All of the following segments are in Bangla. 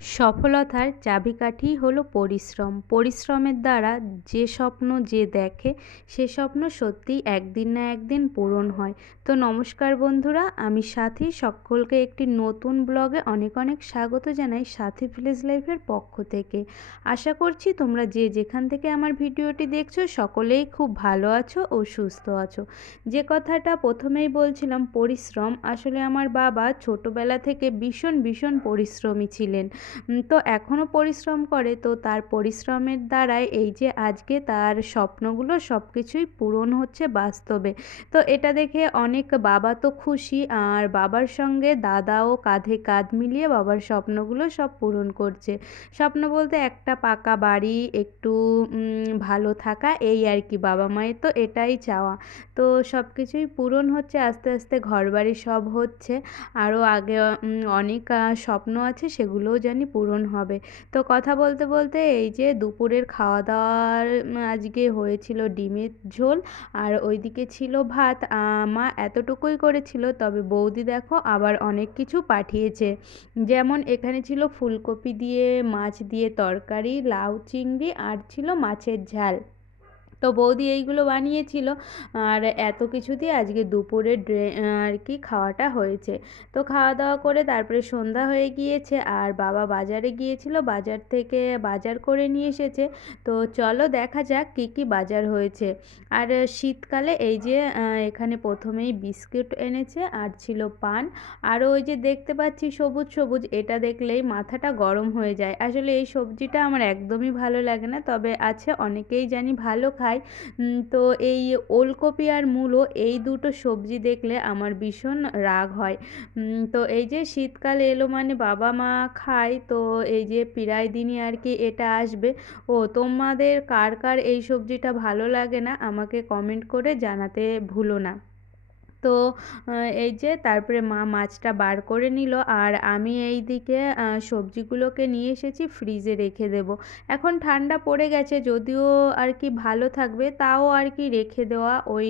সফলতার চাবিকাঠিই হলো পরিশ্রম। পরিশ্রমের দ্বারা যে স্বপ্ন যে দেখে, সে স্বপ্ন সত্যিই একদিন না একদিন পূরণ হয়। তো নমস্কার বন্ধুরা, আমি সাথী। সকলকে একটি নতুন ব্লগে অনেক অনেক স্বাগত জানাই সাথী ভিলেজ লাইফের পক্ষ থেকে। আশা করছি তোমরা যে যেখান থেকে আমার ভিডিওটি দেখছ, সকলেই খুব ভালো আছো ও সুস্থ আছো। যে কথাটা প্রথমেই বলছিলাম, পরিশ্রম। আসলে আমার বাবা ছোটোবেলা থেকে ভীষণ ভীষণ পরিশ্রমী ছিলেন। তো এখনও পরিশ্রম করে। তো তার পরিশ্রমের দ্বারাই এই যে আজকে তার স্বপ্নগুলো সব কিছুই পূরণ হচ্ছে বাস্তবে। তো এটা দেখে অনেক বাবা তো খুশি। আর বাবার সঙ্গে দাদাও কাঁধে কাঁধ মিলিয়ে বাবার স্বপ্নগুলো সব পূরণ করছে। স্বপ্ন বলতে একটা পাকা বাড়ি, একটু ভালো থাকা, এই আর কি বাবা মায়ের তো এটাই চাওয়া। তো সব কিছুই পূরণ হচ্ছে, আস্তে আস্তে ঘরবাড়ি সব হচ্ছে। আরও আগে অনেক স্বপ্ন আছে সেগুলোও জানি পূরণ হবে। তো কথা বলতে বলতে এই যে দুপুরের খাওয়া দাওয়ার আজকে হয়েছিল ডিমের ঝোল আর ওইদিকে ছিল ভাত। মা এতটুকুই করেছিল, তবে বৌদি দেখো আবার অনেক কিছু পাঠিয়েছে। যেমন এখানে ছিল ফুলকপি দিয়ে, মাছ দিয়ে তরকারি, লাউ, চিংড়ি আর ছিল মাছের ঝাল। তো বৌদি এইগুলো বানিয়েছিল। আর এত কিছু দিয়ে আজকে দুপুরে ড্রে, আর কি খাওয়াটা হয়েছে। তো খাওয়া দাওয়া করে তারপরে সন্ধ্যা হয়ে গিয়েছে আর বাবা বাজারে গিয়েছিল। বাজার থেকে বাজার করে নিয়ে এসেছে। তো চলো দেখা যাক কী কী বাজার হয়েছে। আর শীতকালে এই যে এখানে প্রথমেই বিস্কুট এনেছে আর ছিল পান। আরও ওই যে দেখতে পাচ্ছি সবুজ সবুজ, এটা দেখলেই মাথাটা গরম হয়ে যায়। আসলে এই সবজিটা আমার একদমই ভালো লাগে না, তবে আছে অনেকেই জানি ভালো খায়। উম, তো এই ওলকপি আর মূলো এই দুটো সবজি দেখলে আমার ভীষণ রাগ হয়। তো এই যে শীতকাল এলো মানে বাবা মা খায় তো এই যে প্রায় দিনই আর কি এটা আসবে। ও তোমাদের কার কার এই সবজিটা ভালো লাগে না আমাকে কমেন্ট করে জানাতে ভুলো না। তো এই যে তারপরে মা মাছটা বার করে নিল। আর আমি এই দিকে সবজিগুলোকে নিয়ে এসেছি, ফ্রিজে রেখে দেব। এখন ঠান্ডা পড়ে গেছে, যদিও আর কি ভালো থাকবে, তাও আর কি রেখে দেওয়া। ওই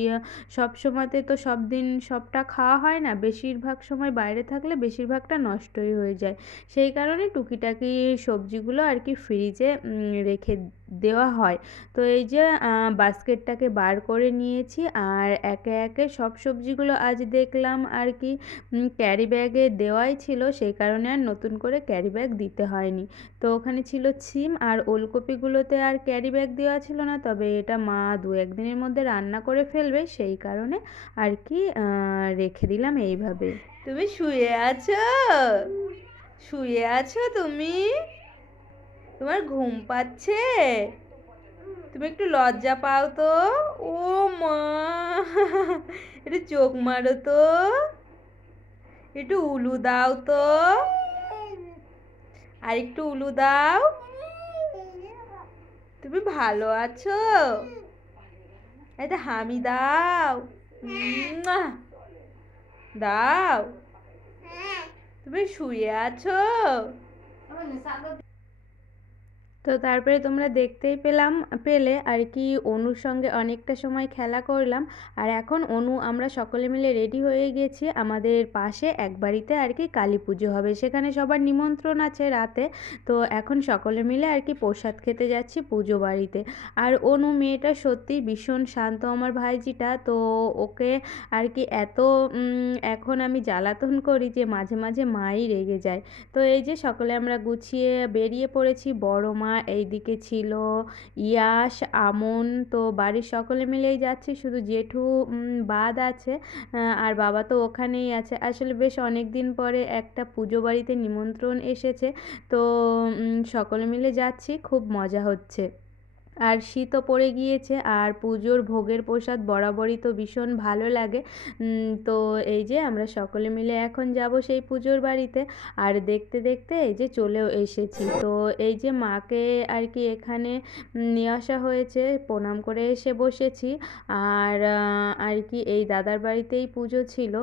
সব সময়তে তো সব দিন সবটা খাওয়া হয় না, বেশিরভাগ সময় বাইরে থাকলে বেশিরভাগটা নষ্টই হয়ে যায়। সেই কারণে টুকিটাকি সবজিগুলো আর কি ফ্রিজে রেখে দেওয়া হয়। তো এই যে বাস্কেটটাকে বার করে নিয়েছি আর একে একে সব সবজিগুলো আজ দেখলাম আর কি ক্যারি ব্যাগে দেওয়াই ছিল, সেই কারণে আর নতুন করে ক্যারি ব্যাগ দিতে হয়নি। তো ওখানে ছিল ছিম আর ওলকপিগুলোতে আর ক্যারি ব্যাগ দেওয়া ছিল না, তবে এটা মা দু একদিনের মধ্যে রান্না করে ফেলবে, সেই কারণে আর কি রেখে দিলাম এইভাবে। তুমি শুয়ে আছো? শুয়ে আছো তুমি? তোমার ঘুম পাচ্ছে? তুমি একটু লজ্জা পাও তো? ও মা, একটু চোখ মারো তো। একটু উলু দাও তো। আর একটু উলু দাও। তুমি ভালো আছো? এটা হামি দাও। দাও। তুমি শুয়ে আছো? তো তারপরে তোমরা দেখতেই পেলাম, পেলে আর কি অনুর সঙ্গে অনেকটা সময় খেলা করলাম। আর এখন অনু, আমরা সকলে মিলে রেডি হয়ে গেছি আমাদের পাশে এক বাড়িতে আর কি কালী পুজো হবে। সেখানে সবার নিমন্ত্রণ আছে রাতে। তো এখন সকলে মিলে আর কি প্রসাদ খেতে যাচ্ছি পুজো বাড়িতে। আর অনু, মেয়েটা সত্যি ভীষণ শান্ত আমার ভাইজিটা। তো ওকে আর কি এত এখন আমি জ্বালাতন করি যে মাঝে মাঝে মাই রেগে যায়। তো এই যে সকলে আমরা গুছিয়ে বেরিয়ে পড়েছি বড় মা এইদিকে ছিল ইয়াস আমন, তো বাড়ির সকলে মিলেই যাচ্ছি, শুধু জেঠু বাদ আছে আর বাবা তো ওখানেই আছে। আসলে বেশ অনেক দিন পরে একটা পুজো বাড়িতে নিমন্ত্রণ এসেছে, তো সকলে মিলে যাচ্ছি, খুব মজা হচ্ছে। আর শীতও পড়ে গিয়েছে আর পুজোর ভোগের প্রসাদ বরাবরই তো ভীষণ ভালো লাগে। তো এই যে আমরা সকলে মিলে এখন যাব সেই পুজোর বাড়িতে আর দেখতে দেখতে এই যে চলেও এসেছি। তো এই যে মাকে আর কি এখানে নিয়ে আসা হয়েছে, প্রণাম করে এসে বসেছি। আর আর কি এই দাদার বাড়িতেই পুজো ছিল।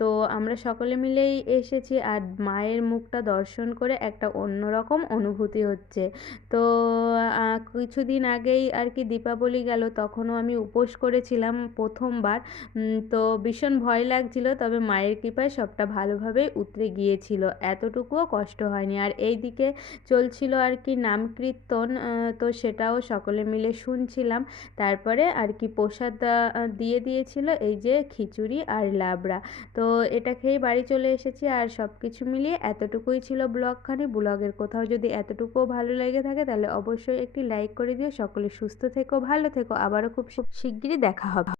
তো আমরা সকলে মিলেই এসেছি আর মায়ের মুখটা দর্শন করে একটা অন্যরকম অনুভূতি হচ্ছে। তো কিছুদিন আগেই আর কি দীপাবলি গেল, তখনও আমি উপোস করেছিলাম প্রথমবার। তো ভীষণ ভয় লাগছিল, তবে মায়ের কৃপায় সবটা ভালোভাবেই উতরে গিয়েছিল। এতটুকুও কষ্ট হয়নি। আর এই দিকে চলছিল আর কি নাম কীর্তন তো সেটাও সকলে মিলে শুনছিলাম। তারপরে আর কি প্রসাদ দিয়ে দিয়েছিল এই যে খিচুড়ি আর লাবড়া। তো এটা খেয়েই বাড়ি চলে এসেছি আর সব কিছু মিলিয়ে এতটুকুই ছিল ব্লগখানি। ব্লগের কোথাও যদি এতটুকুও ভালো লেগে থাকে তাহলে অবশ্যই একটি লাইক করে দিও। সকলে সুস্থ থেকো, ভালো থেকো। আবারও খুব শিগগিরই দেখা হবে।